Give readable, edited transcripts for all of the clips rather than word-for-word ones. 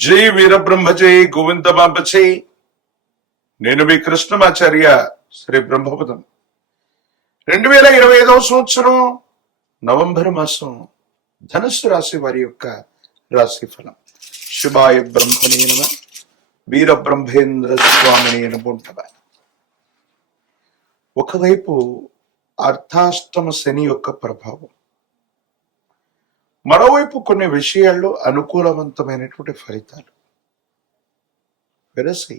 జై వీరబ్రహ్మజై గోవిందమాంబజై. నేను మీ కృష్ణమాచార్య శ్రీ బ్రహ్మపదం. 2025 సంవత్సరం నవంబర్ మాసం ధనుస్సు రాశి వారి యొక్క రాశి ఫలం. శుభాయ బ్రహ్మణే నమః. వీరబ్రహ్మేంద్ర స్వామినే నమః. ఒకవైపు అర్ధాష్టమ శని యొక్క ప్రభావం, మరోవైపు కొన్ని విషయాల్లో అనుకూలవంతమైనటువంటి ఫలితాలు. వెరసి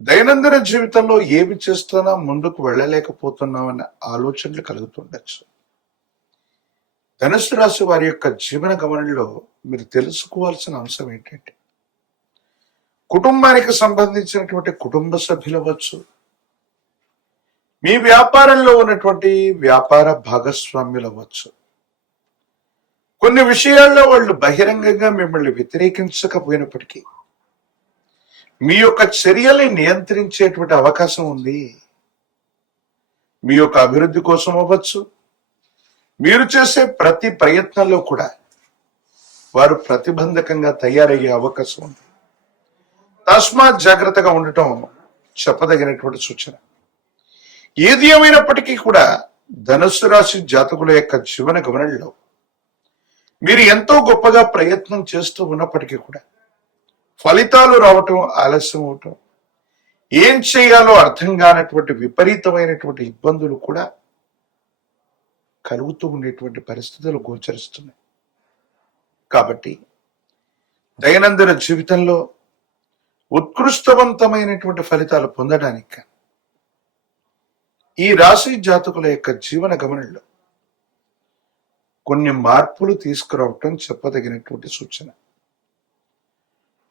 దైనందిన జీవితంలో ఏమి చేస్తున్నా ముందుకు వెళ్ళలేకపోతున్నామన్న ఆలోచనలు కలుగుతుండొచ్చు. ధనుసు రాశి వారి యొక్క జీవన గమనంలో మీరు తెలుసుకోవాల్సిన అంశం ఏంటంటే, కుటుంబానికి సంబంధించినటువంటి కుటుంబ సభ్యులు అవ్వచ్చు, మీ వ్యాపారంలో ఉన్నటువంటి వ్యాపార భాగస్వామ్యులు అవ్వచ్చు. కొన్ని విషయాల్లో వాళ్ళు బహిరంగంగా మిమ్మల్ని వ్యతిరేకించకపోయినప్పటికీ మీ యొక్క చర్యల్ని నియంత్రించేటువంటి అవకాశం ఉంది. మీ యొక్క అభివృద్ధి కోసం అవ్వచ్చు, మీరు చేసే ప్రతి ప్రయత్నంలో కూడా వారు ప్రతిబంధకంగా తయారయ్యే అవకాశం ఉంది. తస్మాత్ జాగ్రత్తగా ఉండటం చెప్పదగినటువంటి సూచన. ఏది ఏమైనప్పటికీ కూడా ధనుస్సు రాశి జాతకుల యొక్క జీవన గమనంలో మీరు ఎంతో గొప్పగా ప్రయత్నం చేస్తూ ఉన్నప్పటికీ కూడా ఫలితాలు రావటం ఆలస్యం అవటం, ఏం చేయాలో అర్థం కానటువంటి విపరీతమైనటువంటి ఇబ్బందులు కూడా కలుగుతూ ఉండేటువంటి పరిస్థితులు గోచరిస్తున్నాయి. కాబట్టి దైనందిన జీవితంలో ఉత్కృష్టవంతమైనటువంటి ఫలితాలు పొందడానికి ఈ రాశి జాతకుల యొక్క జీవన గమనంలో కొన్ని మార్పులు తీసుకురావటం చెప్పదగినటువంటి సూచన.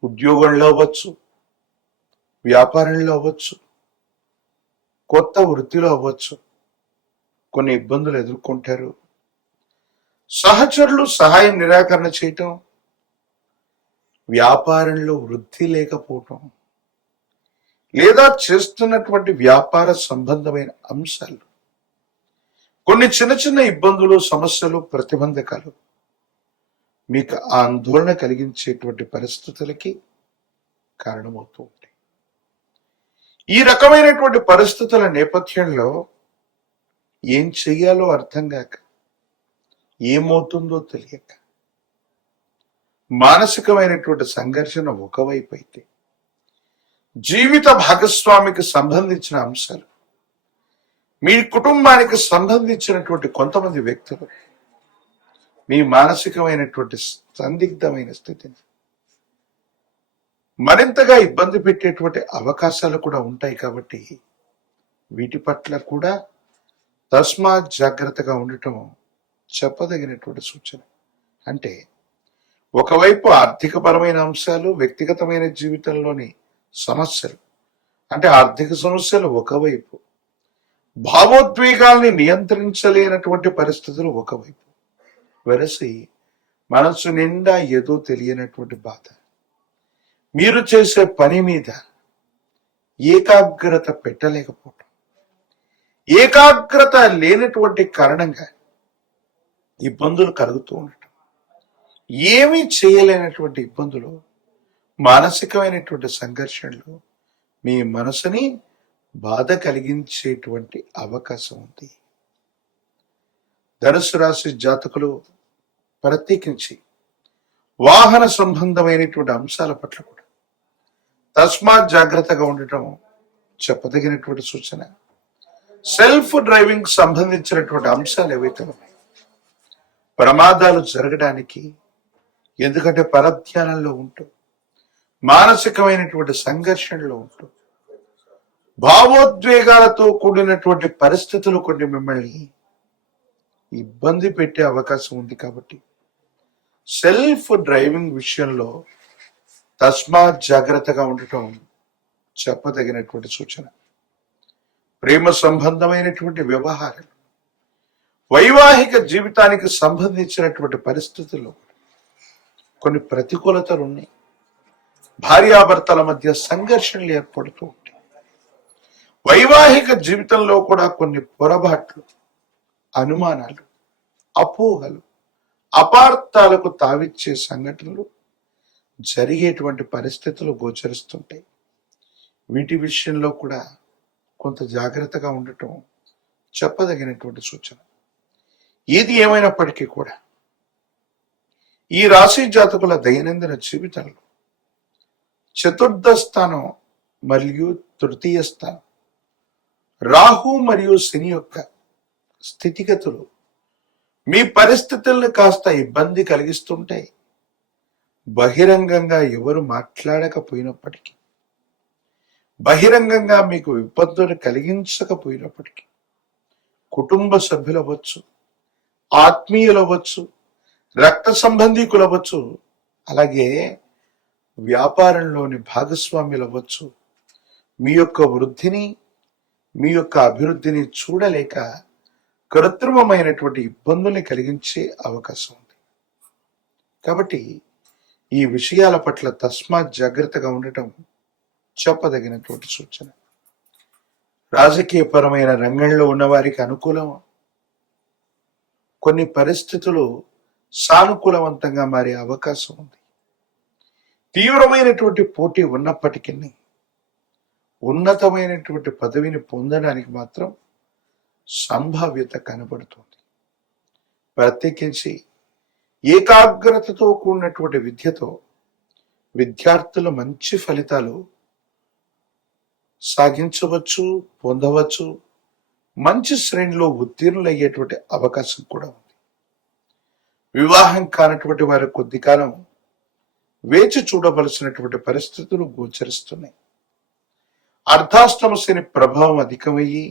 ఉద్యోగంలో అవ్వచ్చు, వ్యాపారంలో అవ్వచ్చు, కొత్త వృత్తిలో అవ్వచ్చు, కొన్ని ఇబ్బందులు ఎదుర్కొంటారు. సహచరులు సహాయం నిరాకరణ చేయటం, వ్యాపారంలో వృద్ధి లేకపోవటం, లేదా చేస్తున్నటువంటి వ్యాపార సంబంధమైన అంశాలు కొన్ని చిన్న చిన్న ఇబ్బందులు, సమస్యలు, ప్రతిబంధకాలు మీకు ఆందోళన కలిగించేటువంటి పరిస్థితులకి కారణమవుతూ ఉంటాయి. ఈ రకమైనటువంటి పరిస్థితుల నేపథ్యంలో ఏం చెయ్యాలో అర్థం కాక, ఏమవుతుందో తెలియక మానసికమైనటువంటి సంఘర్షణ ఒకవైపు అయితే, జీవిత భాగస్వామికి సంబంధించిన అంశాలు, మీ కుటుంబానికి సంబంధించినటువంటి కొంతమంది వ్యక్తులు మీ మానసికమైనటువంటి సందిగ్ధమైన స్థితిని మరింతగా ఇబ్బంది పెట్టేటువంటి అవకాశాలు కూడా ఉంటాయి. కాబట్టి వీటి పట్ల కూడా తస్మాత్ జాగ్రత్తగా ఉండటం చెప్పదగినటువంటి సూచన. అంటే ఒకవైపు ఆర్థికపరమైన అంశాలు, వ్యక్తిగతమైన జీవితంలోని సమస్యలు, అంటే ఆర్థిక సమస్యలు ఒకవైపు, భావోద్వేగాల్ని నియంత్రించలేనటువంటి పరిస్థితులు ఒకవైపు, వెరసి మనసు నిండా ఏదో తెలియనటువంటి బాధ, మీరు చేసే పని మీద ఏకాగ్రత పెట్టలేకపోవటం, ఏకాగ్రత లేనటువంటి కారణంగా ఇబ్బందులు కలుగుతూ ఉండటం, ఏమీ చేయలేనటువంటి ఇబ్బందులు, మానసికమైనటువంటి సంఘర్షణలు మీ మనసుని బాధ కలిగించేటువంటి అవకాశం ఉంది. ధనుసు రాశి జాతకులు ప్రత్యేకించి వాహన సంబంధమైనటువంటి అంశాల పట్ల కూడా తస్మాత్ జాగ్రత్తగా ఉండటం చెప్పదగినటువంటి సూచన. సెల్ఫ్ డ్రైవింగ్ సంబంధించినటువంటి అంశాలు ఏవైతే ఉన్నాయి, ప్రమాదాలు జరగడానికి, ఎందుకంటే పరధ్యానంలో ఉంటూ, మానసికమైనటువంటి సంఘర్షణలో ఉంటూ, భావోద్వేగాలతో కూడినటువంటి పరిస్థితులు కొన్ని మిమ్మల్ని ఇబ్బంది పెట్టే అవకాశం ఉంది. కాబట్టి సెల్ఫ్ డ్రైవింగ్ విషయంలో తస్మాత్ జాగ్రత్తగా ఉండటం చెప్పదగినటువంటి సూచన. ప్రేమ సంబంధమైనటువంటి వ్యవహారాలు, వైవాహిక జీవితానికి సంబంధించినటువంటి పరిస్థితుల్లో కొన్ని ప్రతికూలతలు ఉన్నాయి. భార్యాభర్తల మధ్య సంఘర్షణలు ఏర్పడుతూ ఉంటాయి. వైవాహిక జీవితంలో కూడా కొన్ని పొరపాట్లు, అనుమానాలు, అపోహలు, అపార్థాలకు తావిచ్చే సంఘటనలు జరిగేటువంటి పరిస్థితులు గోచరిస్తుంటాయి. వీటి విషయంలో కూడా కొంత జాగ్రత్తగా ఉండటం చెప్పదగినటువంటి సూచన. ఏది ఏమైనప్పటికీ కూడా ఈ రాశి జాతకుల దైనందిన జీవితంలో చతుర్థ స్థానం మరియు తృతీయ స్థానం రాహు మరియు శని యొక్క స్థితిగతులు మీ పరిస్థితులను కాస్త ఇబ్బంది కలిగిస్తుంటాయి. బహిరంగంగా ఎవరు మాట్లాడకపోయినప్పటికీ, బహిరంగంగా మీకు ఇబ్బందులు కలిగించకపోయినప్పటికీ, కుటుంబ సభ్యులవచ్చు, ఆత్మీయులవచ్చు, రక్త సంబంధీకులవచ్చు, అలాగే వ్యాపారంలోని భాగస్వామ్యులవచ్చు, మీ యొక్క వృద్ధిని, మీ యొక్క అభివృద్ధిని చూడలేక కృత్రిమమైనటువంటి ఇబ్బందుల్ని కలిగించే అవకాశం ఉంది. కాబట్టి ఈ విషయాల పట్ల తస్మాత్ జాగ్రత్తగా ఉండటం చెప్పదగినటువంటి సూచన. రాజకీయపరమైన రంగంలో ఉన్నవారికి అనుకూలం, కొన్ని పరిస్థితులు సానుకూలవంతంగా మారే అవకాశం ఉంది. తీవ్రమైనటువంటి పోటీ ఉన్నప్పటికీ ఉన్నతమైనటువంటి పదవిని పొందడానికి మాత్రం సంభావ్యత కనబడుతుంది. ప్రత్యేకించి ఏకాగ్రతతో కూడినటువంటి విద్యతో విద్యార్థులు మంచి ఫలితాలు సాధించవచ్చు, పొందవచ్చు. మంచి శ్రేణిలో ఉత్తీర్ణులయ్యేటువంటి అవకాశం కూడా ఉంది. వివాహం కానటువంటి వారి కొద్ది కాలం వేచి చూడవలసినటువంటి పరిస్థితులు గోచరిస్తున్నాయి. అర్ధాష్టమ శని ప్రభావం అధికమయ్యి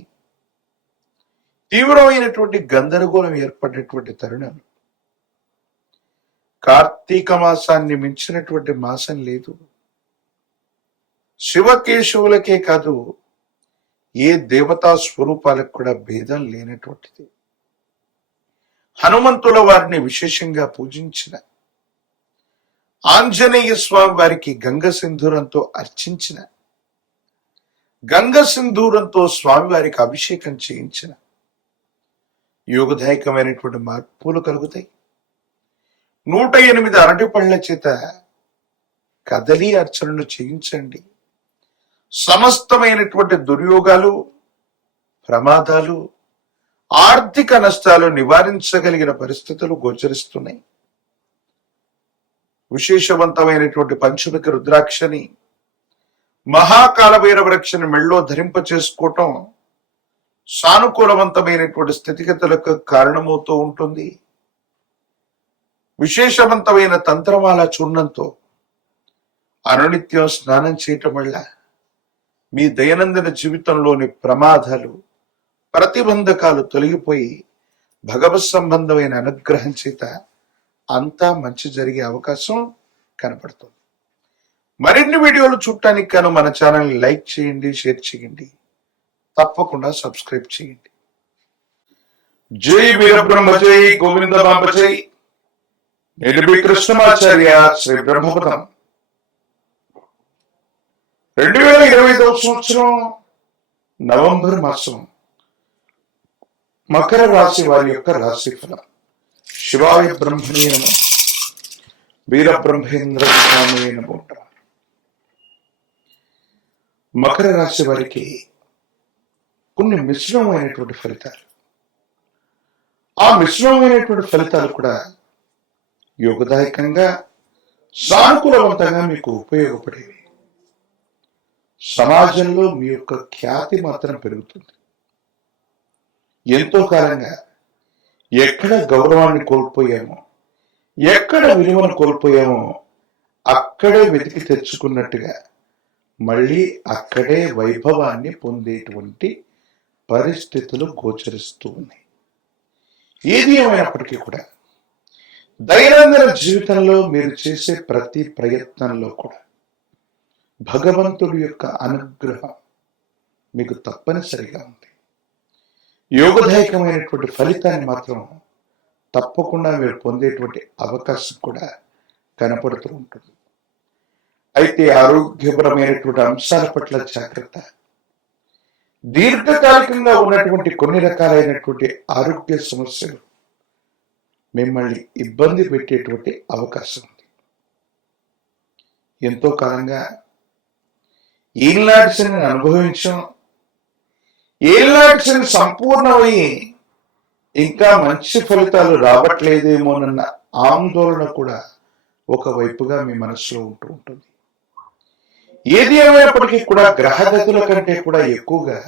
తీవ్రమైనటువంటి గందరగోళం ఏర్పడినటువంటి తరుణం. కార్తీక మాసాన్ని మించినటువంటి మాసం లేదు. శివకేశవులకే కాదు, ఏ దేవతా స్వరూపాలకు కూడా భేదం లేనటువంటిది. హనుమంతుల వారిని విశేషంగా పూజించిన, ఆంజనేయ స్వామి వారికి గంగ సింధూరంతో అర్చించిన, గంగ సింధూరంతో స్వామివారికి అభిషేకం చేయించిన యోగదాయకమైనటువంటి మార్పులు కలుగుతాయి. 108 అరటి పళ్ళ చేత కదలి అర్చనను చేయించండి. సమస్తమైనటువంటి దుర్యోగాలు, ప్రమాదాలు, ఆర్థిక నష్టాలు నివారించగలిగిన పరిస్థితులు గోచరిస్తున్నాయి. విశేషవంతమైనటువంటి పంచముఖ రుద్రాక్షని, మహాకాల భైరవ రక్షని మెళ్ళో ధరింప చేసుకోవటం సానుకూలవంతమైనటువంటి స్థితిగతులకు కారణమవుతూ ఉంటుంది. విశేషవంతమైన తంత్రమాల చూర్ణంతో అనునిత్యం స్నానం చేయటం వల్ల మీ దైనందిన జీవితంలోని ప్రమాదాలు, ప్రతిబంధకాలు తొలగిపోయి భగవత్ సంబంధమైన అనుగ్రహం చేత అంతా మంచి జరిగే అవకాశం కనపడుతుంది. మరిన్ని వీడియోలు చూడటానికి గాను మన ఛానల్ లైక్ చేయండి, షేర్ చేయండి, తప్పకుండా సబ్స్క్రైబ్ చేయండి. జై వీరబ్రహ్మ, జై గోవింద బాంబ, జై నిలబి కృష్ణమాచార్య శ్రీ బ్రహ్మపదం. 2025వ సంవత్సరం నవంబర్ మాసం మకర రాశి వారి యొక్క రాశి ఫలం. శివాయ బ్రహ్మణే నమః, వీరబ్రహ్మేంద్ర స్వామి నమో. మకర రాశి వారికి కొన్ని మిశ్రమమైనటువంటి ఫలితాలు. ఆ మిశ్రమమైనటువంటి ఫలితాలు కూడా యోగదాయకంగా, సానుకూలవంతంగా మీకు ఉపయోగపడేవి. సమాజంలో మీ యొక్క ఖ్యాతి మాత్రం పెరుగుతుంది. ఎంతో కాలంగా ఎక్కడ గౌరవాన్ని కోల్పోయామో, ఎక్కడ విలువను కోల్పోయామో అక్కడే వెతికి తెచ్చుకున్నట్టుగా మళ్ళీ అక్కడే వైభవాన్ని పొందేటువంటి పరిస్థితులు గోచరిస్తూ ఉన్నాయి. ఏది ఏమైనప్పటికీ కూడా దైనందిన జీవితంలో మీరు చేసే ప్రతి ప్రయత్నంలో కూడా భగవంతుడి యొక్క అనుగ్రహం మీకు తప్పనిసరిగా ఉంది. యోగదాయకమైనటువంటి ఫలితాన్ని మాత్రం తప్పకుండా మీరు పొందేటువంటి అవకాశం కూడా కనపడుతూ ఉంటుంది. అయితే ఆరోగ్యపరమైనటువంటి అంశాల పట్ల జాగ్రత్త. దీర్ఘకాలికంగా ఉన్నటువంటి కొన్ని రకాలైనటువంటి ఆరోగ్య సమస్యలు మిమ్మల్ని ఇబ్బంది పెట్టేటువంటి అవకాశం ఉంది. ఎంతో కాలంగా ఏలినాటి శనిని అనుభవించాం. ఏలినాటి శని సంపూర్ణమయ్యి ఇంకా మంచి ఫలితాలు రావట్లేదేమోనన్న ఆందోళన కూడా ఒకవైపుగా మీ మనసులో ఉంటూ ఉంటుంది. ఏది ఏమైనప్పటికీ కూడా గ్రహగతుల కంటే కూడా ఎక్కువగా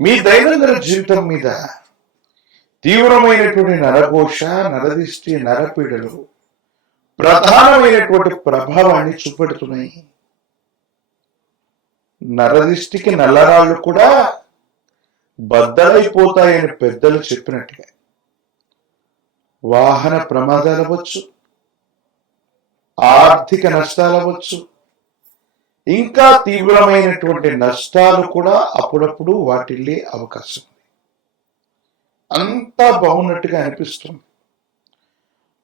మీ దైనందిన జీవితం మీద తీవ్రమైనటువంటి నరఘోష, నరదిష్టి, నరపీడలు ప్రధానమైనటువంటి ప్రభావాన్ని చూపెడుతున్నాయి. నరదిష్టికి నల్లరాళ్ళు కూడా బద్దలైపోతాయని పెద్దలు చెప్పినట్టుగా వాహన ప్రమాదాలు అవ్వచ్చు, ఆర్థిక నష్టాలు అవ్వచ్చు, ఇంకా తీవ్రమైనటువంటి నష్టాలు కూడా అప్పుడప్పుడు వాటిల్లే అవకాశం ఉంది. అంతా బాగున్నట్టుగా అనిపిస్తుంది.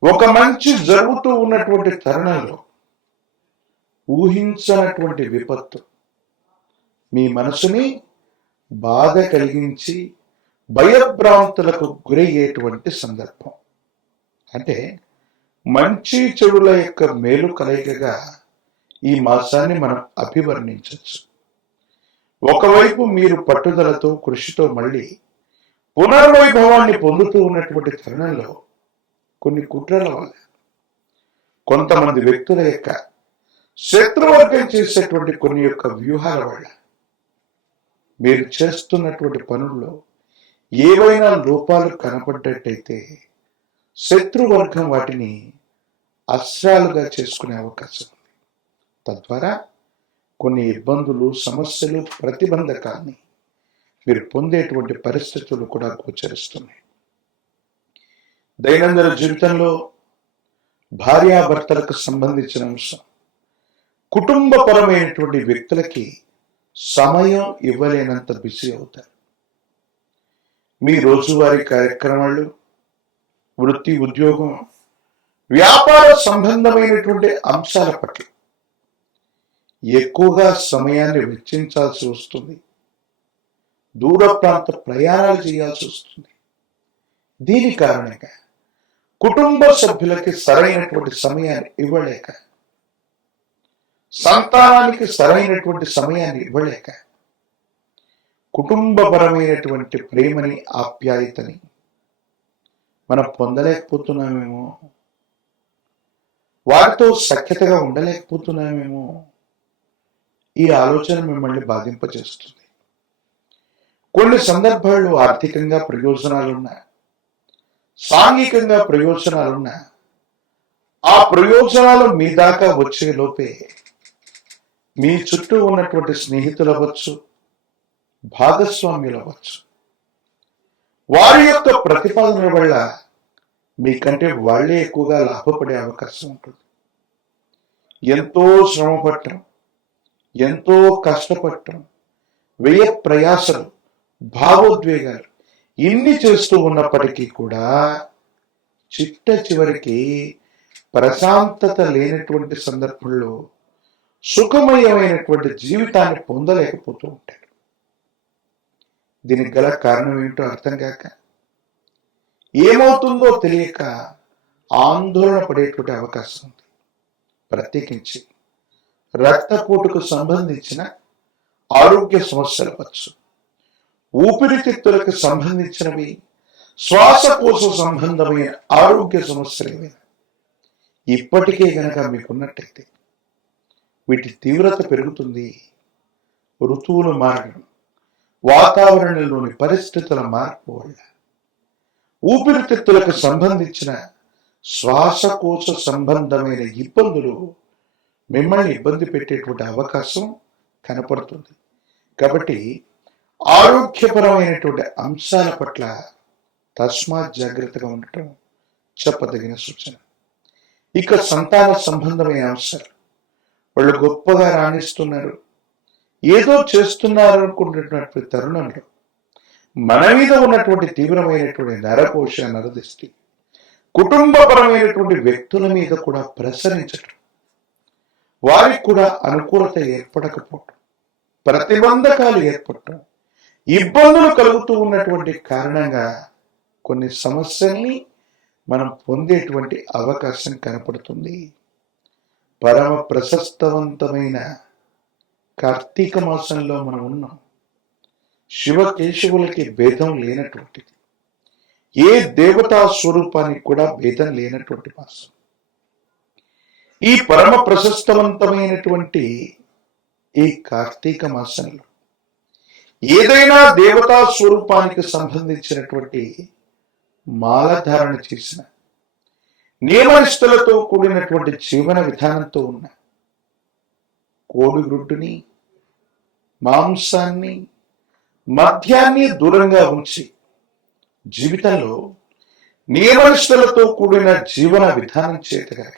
ఒక మంచి జరుగుతూ ఉన్నటువంటి తరుణంలో ఊహించనటువంటి విపత్తు మీ మనసుని బాధ కలిగించి భయభ్రాంతులకు గురయ్యేటువంటి సందర్భం. అంటే మంచి చెడుల యొక్క మేలు కలయికగా ఈ మాసాన్ని మనం అభివర్ణించవచ్చు. ఒకవైపు మీరు పట్టుదలతో, కృషితో మళ్ళీ పునర్వైభవాన్ని పొందుతూ ఉన్నటువంటి తరుణంలో కొన్ని కుట్రల వల్ల, కొంతమంది వ్యక్తుల యొక్క శత్రువర్గం చేసేటువంటి కొన్ని యొక్క వ్యూహాల వల్ల మీరు చేస్తున్నటువంటి పనుల్లో ఏవైనా లోపాలు కనపడ్డట్టయితే శత్రువర్గం వాటిని అస్త్రాలుగా చేసుకునే అవకాశం ఉంది. తద్వారా కొన్ని ఇబ్బందులు, సమస్యలు, ప్రతిబంధకాన్ని మీరు పొందేటువంటి పరిస్థితులు కూడా గోచరిస్తున్నాయి. దైనందిన జీవితంలో భార్యాభర్తలకు సంబంధించిన అంశం, కుటుంబపరమైనటువంటి వ్యక్తులకి సమయం ఇవ్వలేనంత బిజీ అవుతారు. మీ రోజువారీ కార్యక్రమాలు, వృత్తి, ఉద్యోగం, వ్యాపార సంబంధమైనటువంటి అంశాల పట్ల ఎక్కువగా సమయాన్ని వెచ్చించాల్సి వస్తుంది. దూర ప్రాంత ప్రయాణాలు చేయాల్సి వస్తుంది. దీని కారణంగా కుటుంబ సభ్యులకి సరైనటువంటి సమయాన్ని ఇవ్వలేక, సంతానానికి సరైనటువంటి సమయాన్ని ఇవ్వలేక, కుటుంబపరమైనటువంటి ప్రేమని, ఆప్యాయతని మనం పొందలేకపోతున్నామేమో, వారితో సఖ్యతగా ఉండలేకపోతున్నామేమో, ఈ ఆలోచన మిమ్మల్ని బాధింపజేస్తుంది. కొన్ని సందర్భాల్లో ఆర్థికంగా ప్రయోజనాలున్నా, సాంఘికంగా ప్రయోజనాలున్నా, ఆ ప్రయోజనాలు మీ దాకా వచ్చే లోపే మీ చుట్టూ ఉన్నటువంటి స్నేహితులు అవ్వచ్చు, భాగస్వామ్యులు అవ్వచ్చు, వారి యొక్క ప్రతిపాదన వల్ల మీకంటే వాళ్లే ఎక్కువగా లాభపడే అవకాశం ఉంటుంది. ఎంతో శ్రమ పట్టడం, ఎంతో కష్టపడటం, వ్యయ ప్రయాసలు, భావోద్వేగాలు ఇన్ని చేస్తూ ఉన్నప్పటికీ కూడా చిట్ట చివరికి ప్రశాంతత లేనటువంటి సందర్భంలో సుఖమయమైనటువంటి జీవితాన్ని పొందలేకపోతూ ఉంటాడు. దీనికి గల కారణం ఏమిటో అర్థం కాక, ఏమవుతుందో తెలియక ఆందోళన పడేటువంటి అవకాశం ఉంది. ప్రత్యేకించి రక్తపోటుకు సంబంధించిన ఆరోగ్య సమస్యలు అవ్వచ్చు, ఊపిరితిత్తులకు సంబంధించినవి, శ్వాసకోశ సంబంధమైన ఆరోగ్య సమస్యలు ఏమైనా ఇప్పటికే గనక మీకున్నట్టయితే వీటి తీవ్రత పెరుగుతుంది. ఋతువులు మారడం, వాతావరణంలోని పరిస్థితుల మార్పు వల్ల ఊపిరితిత్తులకు సంబంధించిన శ్వాసకోశ సంబంధమైన ఇబ్బందులు మిమ్మల్ని ఇబ్బంది పెట్టేటువంటి అవకాశం కనపడుతుంది. కాబట్టి ఆరోగ్యపరమైనటువంటి అంశాల పట్ల తస్మాత్ జాగ్రత్తగా ఉండటం చెప్పదగిన సూచన. ఇక సంతాన సంబంధమైన అంశాలు, వాళ్ళు గొప్పగా రాణిస్తున్నారు, ఏదో చేస్తున్నారు అనుకున్నటువంటి తరుణంలో మన మీద ఉన్నటువంటి తీవ్రమైనటువంటి నరకోశ, నరదిష్టి కుటుంబపరమైనటువంటి వ్యక్తుల మీద కూడా ప్రసరించటం, వారికి కూడా అనుకూలత ఏర్పడకపోవటం, ప్రతిబంధకాలు ఏర్పడటం, ఇబ్బందులు కలుగుతూ ఉన్నటువంటి కారణంగా కొన్ని సమస్యల్ని మనం పొందేటువంటి అవకాశం కనపడుతుంది. పరమ ప్రశస్తవంతమైన కార్తీక మాసంలో మనం ఉన్నాం. శివకేశవులకి భేదం లేనటువంటిది, ఏ దేవతా స్వరూపానికి కూడా భేదం లేనటువంటి మాసం. ఈ పరమ ప్రశస్తవంతమైనటువంటి ఈ కార్తీక మాసంలో ఏదైనా దేవతా స్వరూపానికి సంబంధించినటువంటి మాలధారణ చేసిన, నియమనిష్టలతో కూడినటువంటి జీవన విధానంతో ఉన్న కోడిగుడ్డుని, మాంసాన్ని, మద్యాన్ని దూరంగా ఉంచి జీవితంలో నియమనిష్టలతో కూడిన జీవన విధానం చేతగా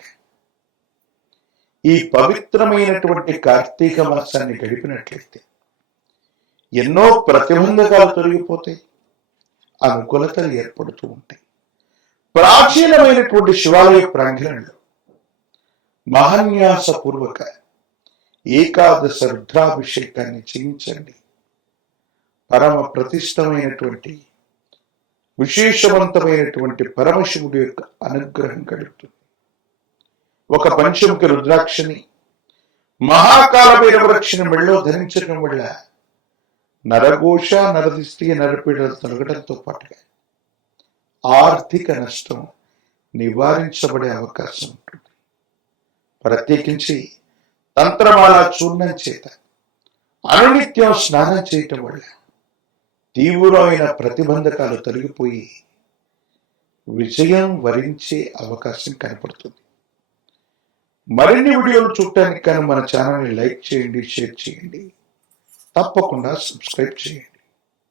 ఈ పవిత్రమైనటువంటి కార్తీక మాసాన్ని గడిపినట్లయితే ఎన్నో ప్రతిబంధకాలు తొలగిపోతాయి, అనుకూలతలు ఏర్పడుతూ ఉంటాయి. ప్రాచీనమైనటువంటి శివాలయ ప్రాంగణంలో మహాన్యాసపూర్వక ఏకాదశ రుద్రాభిషేకాన్ని చేయించండి. పరమ ప్రతిష్టమైనటువంటి విశేషవంతమైనటువంటి పరమశివుడి యొక్క అనుగ్రహం కలుగుతుంది. ఒక పంచముఖి రుద్రాక్షని, మహాకాల భైరవరక్షని మెళ్ళో ధరించడం వల్ల నరఘోష, నరదిష్టి, నరపీడలు తొలగడంతో పాటుగా ఆర్థిక నష్టం నివారించబడే అవకాశం ఉంటుంది. ప్రత్యేకించి తంత్రమాల చూర్ణం చేత అనునిత్యం స్నానం చేయటం వల్ల తీవ్రమైన ప్రతిబంధకాలు తొలగిపోయి విజయం వరించే అవకాశం కనపడుతుంది. మరిన్ని వీడియోలు చూడటానికి కానీ మన ఛానల్ని లైక్ చేయండి, షేర్ చేయండి, తప్పకుండా సబ్స్క్రైబ్ చేయండి.